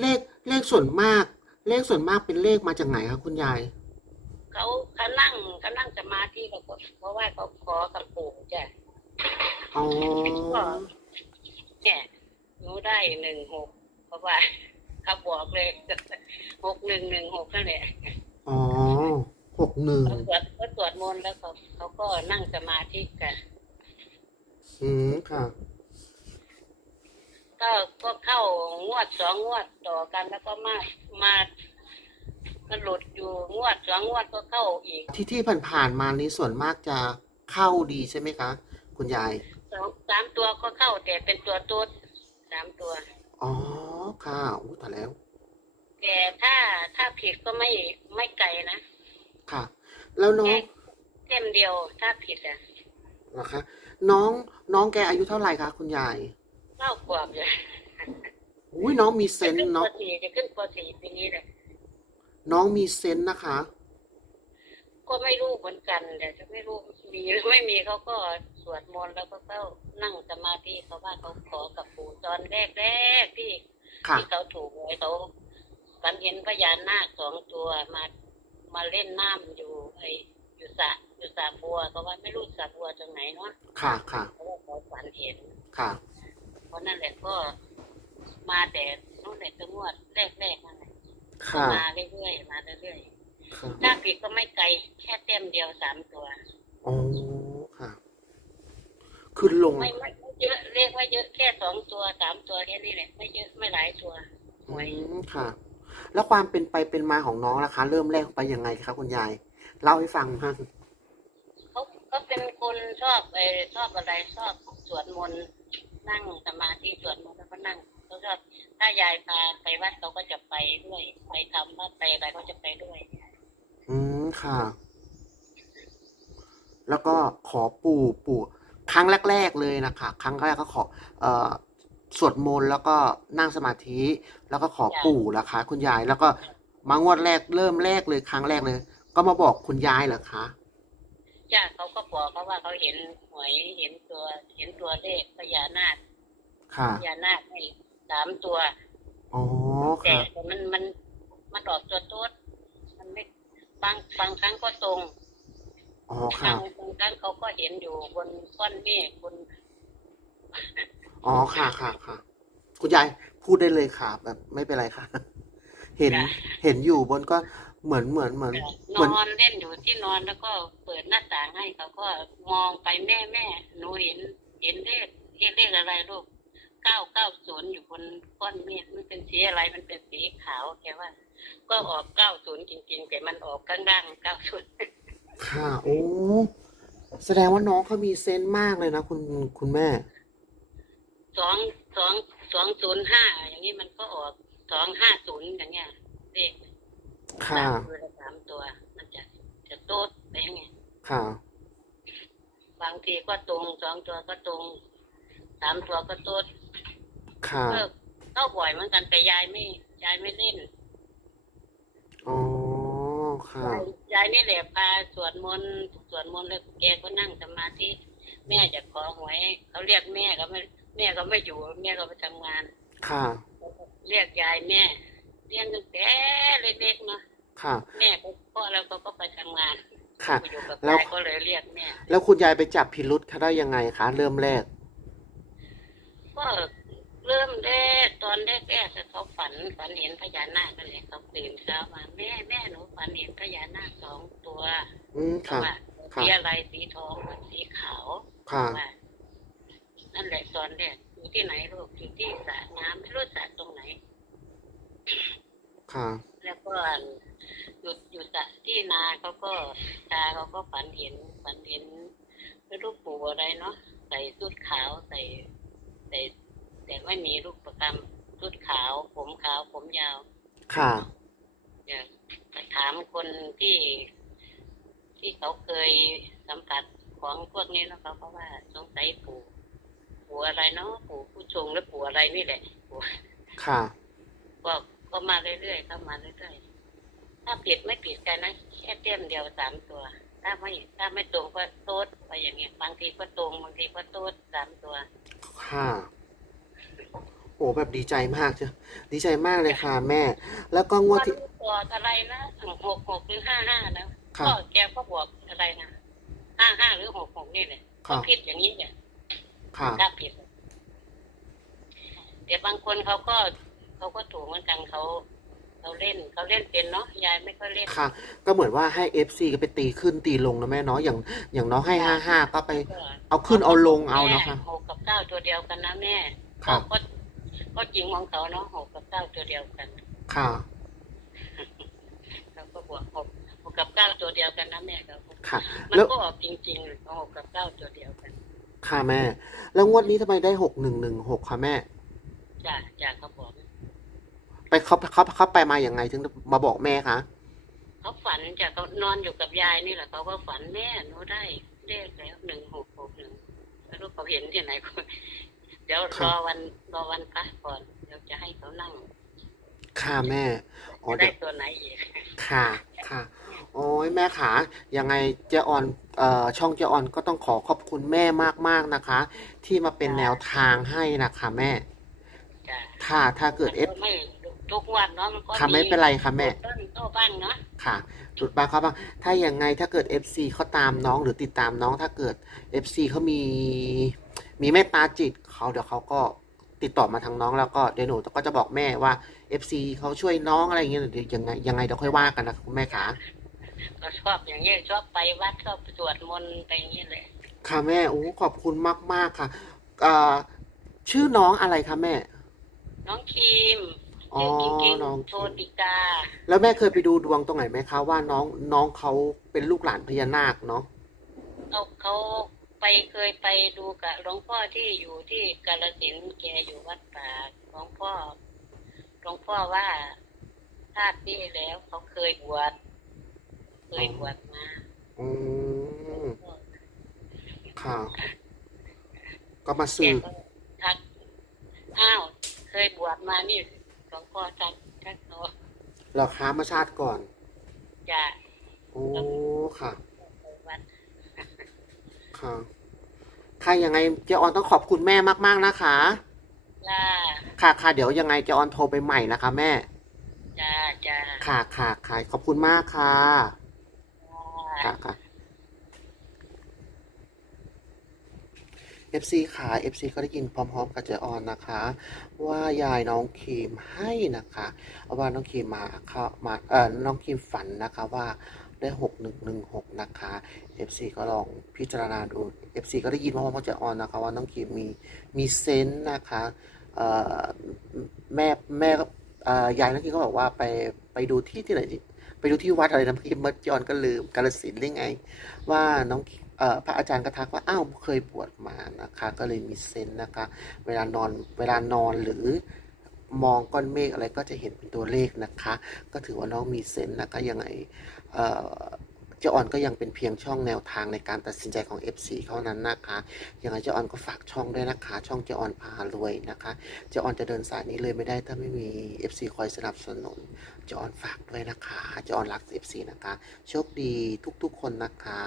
เลขเลขส่วนมาก เลขส่วนมากเป็นเลขมาจากไหนคะคุณยายเขาเขานั่งเขานั่งสมาธิเขาก็เพราะว่าเขาขอกับปู่จ้ะอ๋อก็เนี่ยหนูได้หนึ่งหกเพราะว่าเขาบอกเลยหกหนึ่งหนึ่งหกนั่นแหละอ๋อหกหนึ่งเขาสวดเขาสวดมนต์แล้วเขาเขาก็นั่งสมาธิกัน อืมค่ะ ก็ก็เข้างวดสองงวดต่อกันแล้วก็มามามันหลุดอยู่งวดสองงวดก็เข้าอีกที่ที่ผ่านๆมานี้ส่วนมากจะเข้าดีใช่ไหมคะ คุณยายสองสามตัวก็เข้าแต่เป็นตัวตุ๊ดสามตัว อ๋อค่ะอู้แต่แล้ว แต่ถ้าถ้าผิดก็ไม่ไม่ไกลนะค่ะ แล้วน้อแค่งเส้นเดียวถ้าผิดอะนะคะ น้องน้องแกอายุเท่าไหร่คะคุณยาย เล่ากว่าเลยอุ้ยน้องมีเซจะนขึ้นส์ปเนาะสี่จะขึ้นปสี่ปีนี้เลยน้องมีเซนส์นะคะ ก็ไม่รู้เหมือนกันแต่จะไม่รู้มีหรือไม่มีเขาก็สวดมนต์แล้วก็เข้านั่งสมาธิเขาว่าเขาขอกับปู่ตอนแรกแรกๆที่ ค่ะ ที่เขาถูกหวยเขาฝันเห็นพญานาคสองตัวมามาเล่นน้ำอยู่ไออยู่สระอยู่สระบัวเขาว่าไม่รู้สระบัวตรงไหนเนาะค่ะ ค่ะ เพราะว่าเขาฝันเห็น ค่ะ เพราะนั่นแหละก็มาแต่นู่นแหละจังหวัดแรกๆนั่นแหละก็ค่ะมาเรื่อยๆมาเรื่อยค่ะๆถ้าผิดก็ไม่ไกลแค่เต็มเดียวสามตัว อ๋อค่ะ ขึ้นลงไม่ไม่ไม่เยอะเรียกว่าเยอะแค่สองตัวสามตัวแค่นี้แหละไม่เยอะไม่หลายตัวหวยอืมค่ะ แล้วความเป็นไปเป็นมาของน้องล่ะคะ เริ่มแรกไปยังไงคะคุณยาย เล่าให้ฟังบ้างเขาเขาเป็นคนชอบเออชอบอะไรชอบสวดมนต์ นั่งสมาธิสวดมนต์แล้วก็นั่งเขาชอบถ้ายายพาไปวัดเขาก็จะไปด้วย ไปทำวัดไปอะไรเขาจะไปด้วย อืมค่ะ แล้วก็ขอปู่ปู่ครั้งแรก ๆ เลยนะคะครั้งแรกก็ขอ เอ่อสวดมนต์แล้วก็นั่งสมาธิ แล้วก็ขอปู่นะคะคุณยายแล้วก็มางวดแรกเริ่มแรกเลยครั้งแรกเลย ก็มาบอกคุณยายเหรอคะจ้าเขาก็บอกเขาว่าเขาเห็นหวยเห็นตัว เห็นตัวเลขพญานาค ค่ะพญานาคให้สามตัวอ๋อแต่ค่ะมันมันมันออกตัวโต๊ดมันไม่บางบางครั้งก็ตรงอ๋อบาค่ะงบางครั้งเขาก็เห็นอยู่บนก้อนเมฆบนอ๋อค่ะค่ะค่ะคุณยายพูดได้เลยค่ะ แบบไม่เป็นไรค่ะ เห็นเห็นอยู่บนก็เหมือนเหมือนเหมือนนเหมือน อนเล่นอยู่ที่นอนแล้วก็เปิดหน้าต่างให้เขาก็มองไปแม่แม่หนูเห็นเห็นเลขเห็นเลขอะไรลูก เก้าเก้าศูนย์อยู่บนก้อนเมฆมันเป็นสีอะไรมันเป็นสีขาวแกว่า ก็ออกเก้าศูนย์จริงๆแต่มันออกข้างล่างเก้าศูนย์ค่ะ โอ้ แสดงว่าน้องเขามีเซนส์มากเลยนะคุณคุณแม่ สองสองสองศูนย์ห้าอย่างนี้มันก็ออกสองห้าศูนย์อย่างเงี้ยเลขค่ะ สามตัวละสามตัว มันจะจะโต๊ดไปยังไงค่ะ บางทีก็ตรงสองตัวก็ตรงสามตัวก็โต๊ด ค่ะก็เข้าบ่อยเหมือนกันแต่ยายไม่ยายไม่เล่นอ๋อค่ะยายยายนี่แหละพาสวดมนต์สวดมนต์แล้วแกก็นั่งสมาธิแม่จะขอหวยเขาเรียกแม่ก็ไม่แม่ก็ไม่อยู่แม่ก็ไปทำงาน ค่ะเรียกยายแม่เรียนตั้งแต่เล็กๆเนาะค่ะ แม่ก็พ่อแล้วก็ก็ไปทำงานค่ะอยู่กับแล้ว ยายก็เลยเรียกแม่ แล้วคุณยายไปจับพิรุษเขาได้ยังไงคะเริ่มแรก ก็ เริ่มแรกตอนแรกแรกๆเขาฝันฝันเห็นพญานาคนั่นแหละเขาตื่นเช้ามาแม่แม่หนูฝันเห็นพญานาคสองตัวอืมเขาค่ะว่าค่ะสีอะไรสีทองกับสีขาวค่ะว่านั่นแหละตอนแรกอยู่ที่ไหนลูกอยู่ที่สระน้ำไม่รู้สระตรงไหน ค่ะ แล้วก็อยู่อยู่สระที่นาเขาก็ตาเขาก็ฝันเห็นฝันเห็นไม่รู้ปู่อะไรเนาะใส่ชุดขาวใส่ใส่ แต่ไม่มีรูปประคำชุดขาว ผมขาว ผมยาวค่ะ อยากไปถามคนที่ที่เขาเคยสัมผัสของพวกนี้แล้วเขาก็ว่าสงสัยปู่ปู่อะไรเนาะปู่ผู้ชงหรือปู่อะไรนี่แหละปู่ค่ะก็ก็มาเรื่อยๆเข้ามาเรื่อยๆถ้าผิดไม่ผิดกันนะแค่เต้มเดียวสามตัว ถ้าไม่ถ้าไม่ตรงก็โต๊ดไปอย่างเงี้ยบางทีก็ตรงบางทีก็โต๊ดสามตัวค่ะโอ้อ้แบบดีใจมากจ้ะดีใจมากเลยค่ะแม่ แล้วก็งวดที่ บอกอะไรนะหกหกหรือห้าห้านะค่ะก็แกก็บอกอะไรนะห้าห้าหรือหกหกนี่แหละค่ะก็ผิดอย่างนี้เนี่ยค่ะ ถ้าผิดแต่บางคนเขาก็เขาก็ถูกเหมือนกันเขาเขาเล่นเขาเล่นเป็นเนาะยายไม่ค่อยเล่น ค่ะ ก็เหมือนว่าให้เอฟซีก็ไปตีขึ้นตีลงนะแม่เนาะอย่างอย่างน้องให้ห้าห้าก็ไป เอาขึ้นเอาลงเอาเนาะค่ะ แม่หกกับเก้าตัวเดียวกันนะแม่ครับก็ ก็จริงของเขาเนาะหกกับเก้าตัวเดียวกัน ค่ะเขาก็บวกหกหกกับเก้าตัวเดียวกันนะแม่ครับค่ะ มันแล้วก็ออกจริงๆเลยหกกับเก้าตัวเดียวกันค่ะแม่ แล้วงวดนี้ทำไมได้หกหนึ่งหนึ่งหกค่ะแม่ จ้าจ้าเขาบอกไปเขาเขาเขาไปมาอย่างไงถึงมาบอกแม่คะเขาฝันจากเขานอนอยู่กับยายนี่แหละเขาก็ฝันแม่หนูได้เลขแล้วหนึ่งหกหกหนึ่งไม่รู้เขาเห็นที่ไหนก็ เดี๋ยวรอวันรอวันพระก่อนเดี๋ยวจะให้เขานั่ง ค่ะแม่อ๋อจะเดี๋ได้ยวตัวไหนอีกค่ะ ค่ะ โอ้ยแม่ขายังไงเจออนเอ่อช่องเจออนก็ต้องขอขอบคุณแม่มากๆนะคะ ที่มาเป็นแนวทางให้นะคะแม่ จ้าค่ะ ถ้าเกิดเอฟ มันไม่ทุกวันเนาะมันก็ค่ะไม่เป็นไรค่ะแม่ ต้นโต้บ้างเนาะค่ะจุดบางครับบางถ้าอย่างไงถ้าเกิด FC เขาตามน้องหรือติดตามน้องถ้าเกิด FC เขามี มีเมตตาจิตเขาเดี๋ยวเขาก็ติดต่อมาทางน้องแล้วก็เดี๋ยวหนูก็จะบอกแม่ว่า FC เขาช่วยน้องอะไรอย่างเงี้ยเดี๋ยวยังไงยังไงเดี๋ยวค่อยว่ากันนะคุณแม่ขาก็ชอบอย่างเงี้ยชอบไปวัดชอบสวดมนต์ไปอย่างเงี้ยเลย ค่ะแม่โอ้ขอบคุณมากๆค่ะเอ่อชื่อน้องอะไรคะแม่ น้องคิมอ๋อชื่อจริงน้องๆคิมโชติกา แล้วแม่เคยไปดูดวงตรงไหนไหมคะว่าน้องน้องเขาเป็นลูกหลานพญานาคเนาะเขาเขา ไปเคยไปดูกับหลวงพ่อที่อยู่ที่กาลสินธุ์แกอยู่วัดป่าหลวงพ่อหลวงพ่อว่าชาติที่แล้วเขาเคยบวชเคยบวชมาอืมค่ะก็มาแกสื่อก็ทักอ้าวเคยบวชมานี่หลวงพ่อทักทักเขาเหราค้ามาชาติก่อนจะโอ้ค่ะไปวัด ค่ะค่ะยังไงเจออนต้องขอบคุณแม่มาก ๆนะคะ จ้าค่ะค่ะเดี๋ยวยังไงเจออนโทรไปใหม่นะคะ แม่ จ้าจ้าค่ะค่ะค่ะขอบคุณมากค่ะค่ะค่ะ FC ค่ะ FC ก็ได้ยินพร้อมๆกับเจออนนะคะ ว่ายายน้องครีมให้นะคะว่าน้องครีมมาเข้ามาเอ่อน้องครีมฝันนะคะว่า ได้หกหนึ่งหนึ่งหกนะคะ FC ก็ลองพิจารณาดู FC ก็ได้ยินพร้อมๆกับเจออนนะคะว่าน้องครีมมีมีเซนส์นะคะเอ่แม่แม่ยายน้องครีมก็บอกว่าไปไปดูที่ที่ไหนดีไปดูที่วัดอะไรนะพี่เมื่อจอนก็ลืมกาลสินธุ์หรือไง ว่าน้องพระอาจารย์ก็ทักว่าอ้าวเคยบวชมานะคะ ก็เลยมีเซนส์นะคะ เวลานอนเวลานอนหรือ มองก้อนเมฆอะไรก็จะเห็นเป็นตัวเลขนะคะ ก็ถือว่าน้องมีเซนส์นะคะยังไงเอ่อเจ้าออนก็ยังเป็นเพียงช่องแนวทางในการตัดสินใจของ FC เท่านั้นนะคะยังไงเจ้าออนก็ฝากช่องด้วยนะคะ ช่องเจ้าออนพารวยนะคะเจ้าออนจะเดินสายนี้เลยไม่ได้ถ้าไม่มี FC คอยสนับสนุนเจ้าออนฝากด้วยนะคะเจ้าออนรัก FC นะคะโชคดีทุกๆคนนะคะ